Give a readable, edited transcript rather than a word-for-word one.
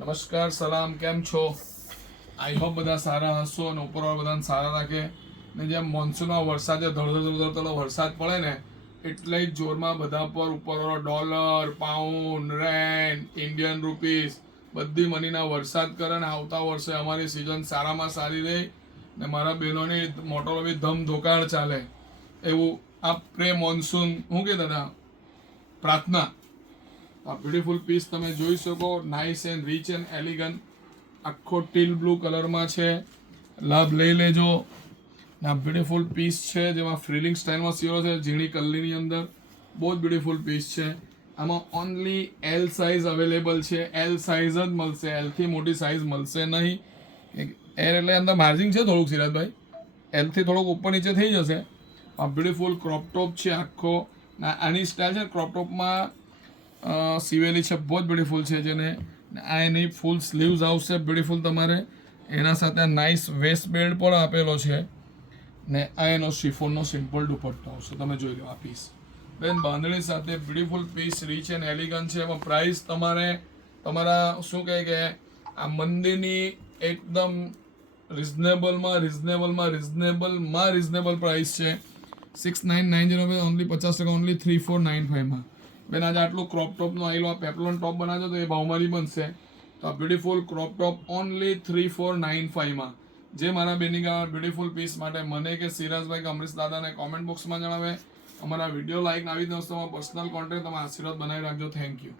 નમસ્કાર, સલામ, કેમ છો? આઈ હોપ બધા સારા હશો અને ઉપરવાળા બધાને સારા રાખે. ને જેમ મોન્સૂનમાં વરસાદ ધડધડતો વરસાદ પડે ને એટલે જ જોરમાં બધા પર ઉપરવાળો ડોલર, પાઉન્ડ, રેન, ઇન્ડિયન રૂપીસ બધી મનીના વરસાદ કરે ને આવતા વર્ષે અમારી સિઝન સારામાં સારી રહે ને મારા બહેનોની મોટરો બી ધમધોકાળ ચાલે એવું આ પ્રે મોન્સૂન શું કે દાદા પ્રાર્થના. આ બ્યુટીફુલ પીસ તમે જોઈ શકો, nice and rich and elegant, આખો ટીલ બ્લુ કલરમાં છે. લાભ લઈ લેજો. આ બ્યુટીફુલ પીસ છે જેમાં ફ્રીલિંગ સ્ટાઇલમાં સીવો છે, ઝીણી કલ્લીની અંદર. બહુ જ બ્યુટીફુલ પીસ છે. આમાં ઓનલી એલ સાઇઝ અવેલેબલ છે. એલ સાઇઝ જ મળશે, એલથી મોટી સાઇઝ મળશે નહીં. એર એટલે અંદર માર્જિંગ છે થોડુંક સિરાજભાઈ, એલથી થોડુંક ઉપર નીચે થઈ જશે. આ બ્યુટીફુલ ક્રોપ ટોપ છે આખો. આની સ્ટાઇલ છે ક્રોપ ટોપમાં સીવેલી છે, બહુ જ બ્યુટીફુલ છે. જેને આ એની ફૂલ સ્લીવ્સ આવશે બ્યુટીફુલ તમારે, એના સાથે નાઇસ વેસ્ટ બેલ્ટ પણ આપેલો છે ને આ એનો શિફોનનો સિમ્પલ દુપટ્ટો આવશે. તમે જોઈ લો આ પીસ બેન, બાંધણી સાથે beautiful piece, rich and elegant છે. એમાં પ્રાઇસ તમારા શું કહે કે આ મંદિરની એકદમ રિઝનેબલ પ્રાઇસ છે. 6990 ઓનલી 50%, ઓનલી 3495 બેન. આજે આટલું ક્રોપ ટોપનું આવેલું, આ પેપ્લોન ટોપ બનાવજો તો એ ભાવમાં બનશે. તો આ બ્યુટીફુલ ક્રોપ ટોપ ઓનલી 3495 જે મારા બેની બ્યુટીફુલ પીસ માટે મને કે સિરાજભાઈ કે અમરીશ દાદાને કોમેન્ટ બોક્સમાં જણાવે. અમારા વિડીયો લાઈક આવી દોસ્તોમાં પર્સનલ કોન્ટેક્ટ તમે આશીર્વાદ બનાવી રાખજો. Thank you.